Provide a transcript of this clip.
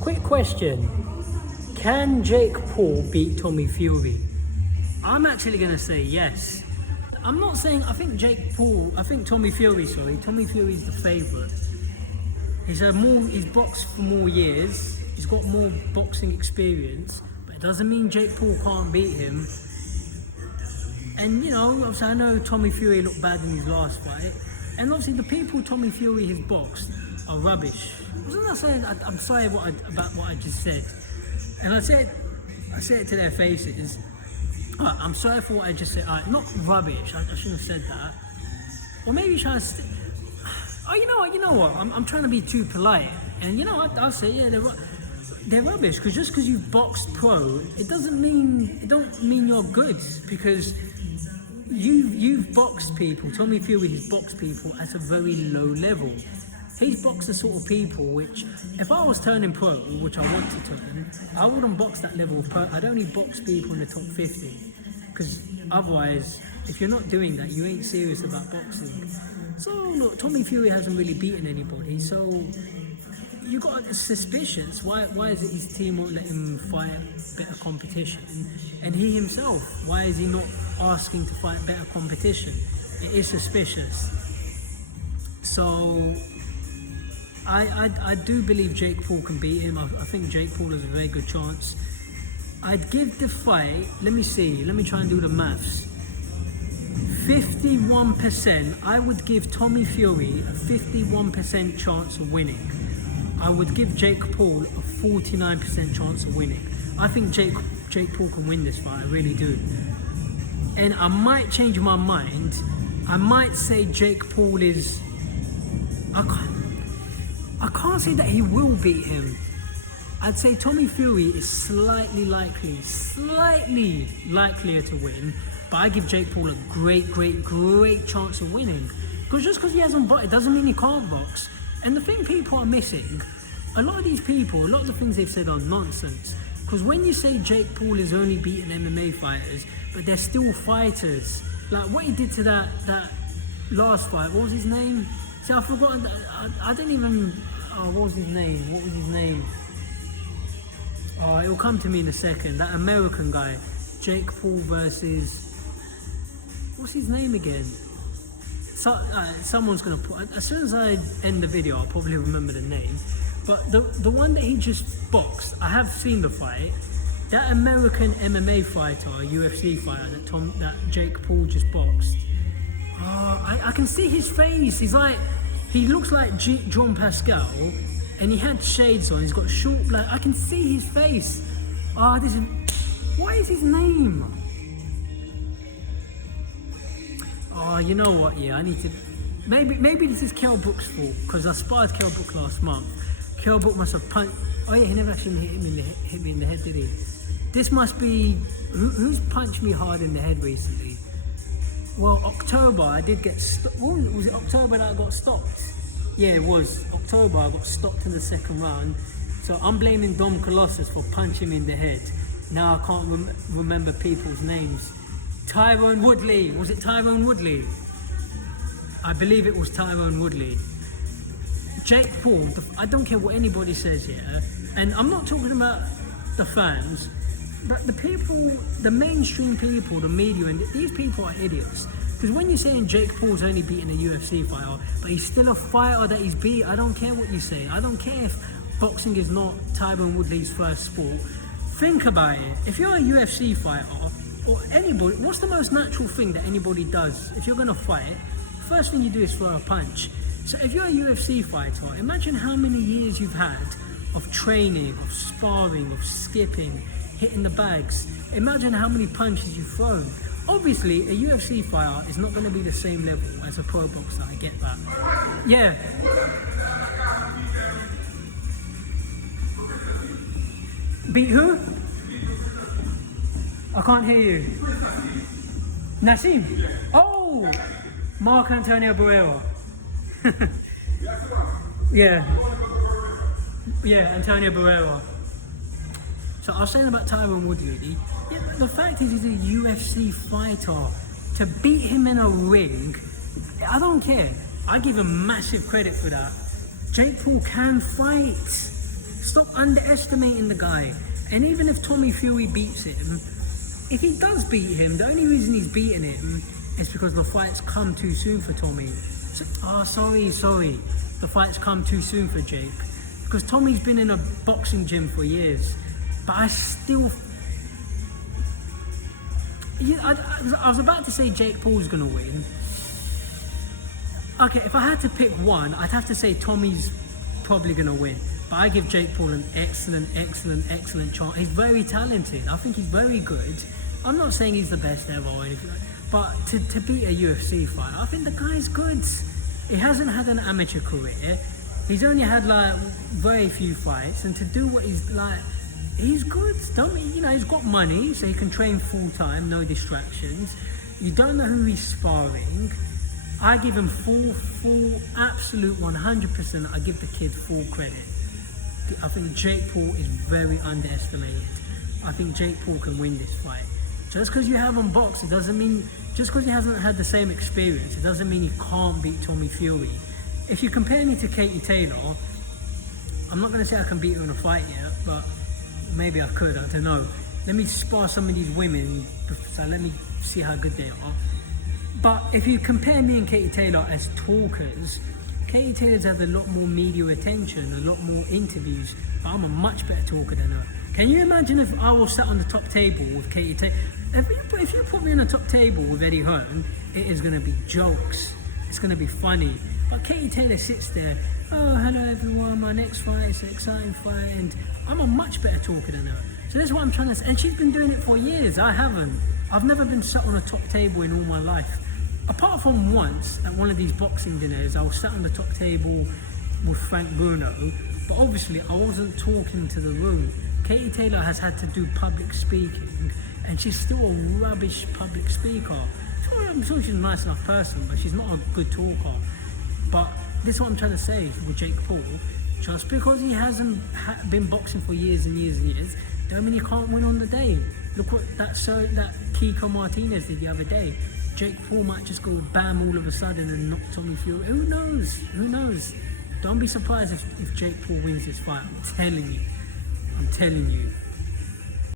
Quick question. Can Jake Paul beat Tommy Fury? I'm actually going to say yes. I'm not saying, I think Tommy Fury is the favourite. He's boxed for more years, he's got more boxing experience, but it doesn't mean Jake Paul can't beat him. And you know, obviously I know Tommy Fury looked bad in his last fight, and obviously the people Tommy Fury has boxed are rubbish. Wasn't I saying, I'm sorry about what I just said, and I said it to their faces. I'm sorry for what I just said. Not rubbish. I shouldn't have said that. Or maybe try to. Oh, you know what? I'm trying to be too polite, and you know what? I'll say yeah, they're rubbish. Because just because you've boxed pro, it don't mean you're good. Because you've boxed people. Tommy Fury has boxed people at a very low level. He's boxed the sort of people which, if I was turning pro, which I want to turn, I wouldn't box that level of pro. I'd only box people in the top 50. Because otherwise, if you're not doing that, you ain't serious about boxing. So look, Tommy Fury hasn't really beaten anybody, so you got suspicious. Why is it his team won't let him fight better competition? And he himself, why is he not asking to fight better competition? It is suspicious. So I do believe Jake Paul can beat him. I think Jake Paul has a very good chance. I'd give the fight, let me try and do the maths. 51%, I would give Tommy Fury a 51% chance of winning. I would give Jake Paul a 49% chance of winning. I think Jake Paul can win this fight, I really do. And I might change my mind. I might say Jake Paul is... I can't say that he will beat him. I'd say Tommy Fury is slightly likelier to win, but I give Jake Paul a great chance of winning. Because just because he hasn't boxed, it doesn't mean he can't box. And the thing people are missing, a lot of the things they've said are nonsense. Because when you say Jake Paul is only beating MMA fighters, but they're still fighters, like what he did to that last fight, what was his name? See, I've forgotten, I don't even, what was his name? It'll come to me in a second. That American guy, Jake Paul versus... What's his name again? Someone's gonna put... As soon as I end the video, I'll probably remember the name. But the one that he just boxed, I have seen the fight. That American MMA fighter, UFC fighter that Jake Paul just boxed. I can see his face. He looks like John Pascal. And he had shades on, he's got short, I can see his face. What is his name? You know what, yeah, I need to, maybe this is Kell Brook's fault, because I sparred Kell Brook last month. Kell Brook must have punched, he never actually hit me in the head, did he? This must be, who's punched me hard in the head recently? Well, October, I did get stopped. Was it October that I got stopped? Yeah, it was. October, I got stopped in the second round. So I'm blaming Dom Colossus for punching me in the head. Now I can't remember people's names. Tyrone Woodley. Was it Tyrone Woodley? I believe it was Tyrone Woodley. Jake Paul, I don't care what anybody says here. And I'm not talking about the fans. But the people, the mainstream people, the media, and these people are idiots. Because when you're saying Jake Paul's only beaten a UFC fighter, but he's still a fighter that he's beat, I don't care what you say. I don't care if boxing is not Tyrone Woodley's first sport. Think about it. If you're a UFC fighter, or anybody, what's the most natural thing that anybody does? If you're going to fight, first thing you do is throw a punch. So if you're a UFC fighter, imagine how many years you've had of training, of sparring, of skipping, hitting the bags. Imagine how many punches you've thrown. Obviously, a UFC fighter is not going to be the same level as a pro boxer, I get that. Yeah. Beat who? I can't hear you. Nassim? Oh! Mark Antonio Barrera. Yeah, Antonio Barrera. So I was saying about Tyrone Woodley. Yeah, but the fact is he's a UFC fighter. To beat him in a ring, I don't care. I give him massive credit for that. Jake Paul can fight. stop underestimating the guy. And even if Tommy Fury beats him, if he does beat him, the only reason he's beating him is because the fight's come too soon for Tommy. So, sorry. The fight's come too soon for Jake. Because Tommy's been in a boxing gym for years. But I still... I was about to say Jake Paul's going to win. Okay, if I had to pick one, I'd have to say Tommy's probably going to win. But I give Jake Paul an excellent chance. He's very talented. I think he's very good. I'm not saying he's the best ever or anything, but to beat a UFC fighter, I think the guy's good. He hasn't had an amateur career. He's only had like very few fights, and to do what he's like, he's good. He's got money, so he can train full time, no distractions. You don't know who he's sparring. I give him full, absolute 100%. I give the kid full credit. I think Jake Paul is very underestimated. I think Jake Paul can win this fight. Just because you haven't boxed, it doesn't mean, just because he hasn't had the same experience, it doesn't mean he can't beat Tommy Fury. If you compare me to Katie Taylor, I'm not going to say I can beat her in a fight yet, but maybe I could, I don't know. Let me spar some of these women, so let me see how good they are. But if you compare me and Katie Taylor as talkers, Katie Taylor's had a lot more media attention, a lot more interviews, but I'm a much better talker than her. Can you imagine if I was sat on the top table with Katie Taylor? If you put me on the top table with Eddie Hearn, it is going to be jokes. It's going to be funny. But Katie Taylor sits there, oh, hello everyone, my next fight is an exciting fight, and I'm a much better talker than her. So that's what I'm trying to say. And she's been doing it for years. I haven't. I've never been sat on a top table in all my life. Apart from once at one of these boxing dinners, I was sat on the top table with Frank Bruno, but obviously I wasn't talking to the room. Katie Taylor has had to do public speaking, and she's still a rubbish public speaker. I'm sure she's a nice enough person, but she's not a good talker. But this is what I'm trying to say with Jake Paul. Just because he hasn't been boxing for years and years and years, don't mean he can't win on the day. Look what that Kiko Martinez did the other day. Jake Paul might just go bam all of a sudden and knock Tommy Fury. Who knows? Don't be surprised if Jake Paul wins this fight. I'm telling you.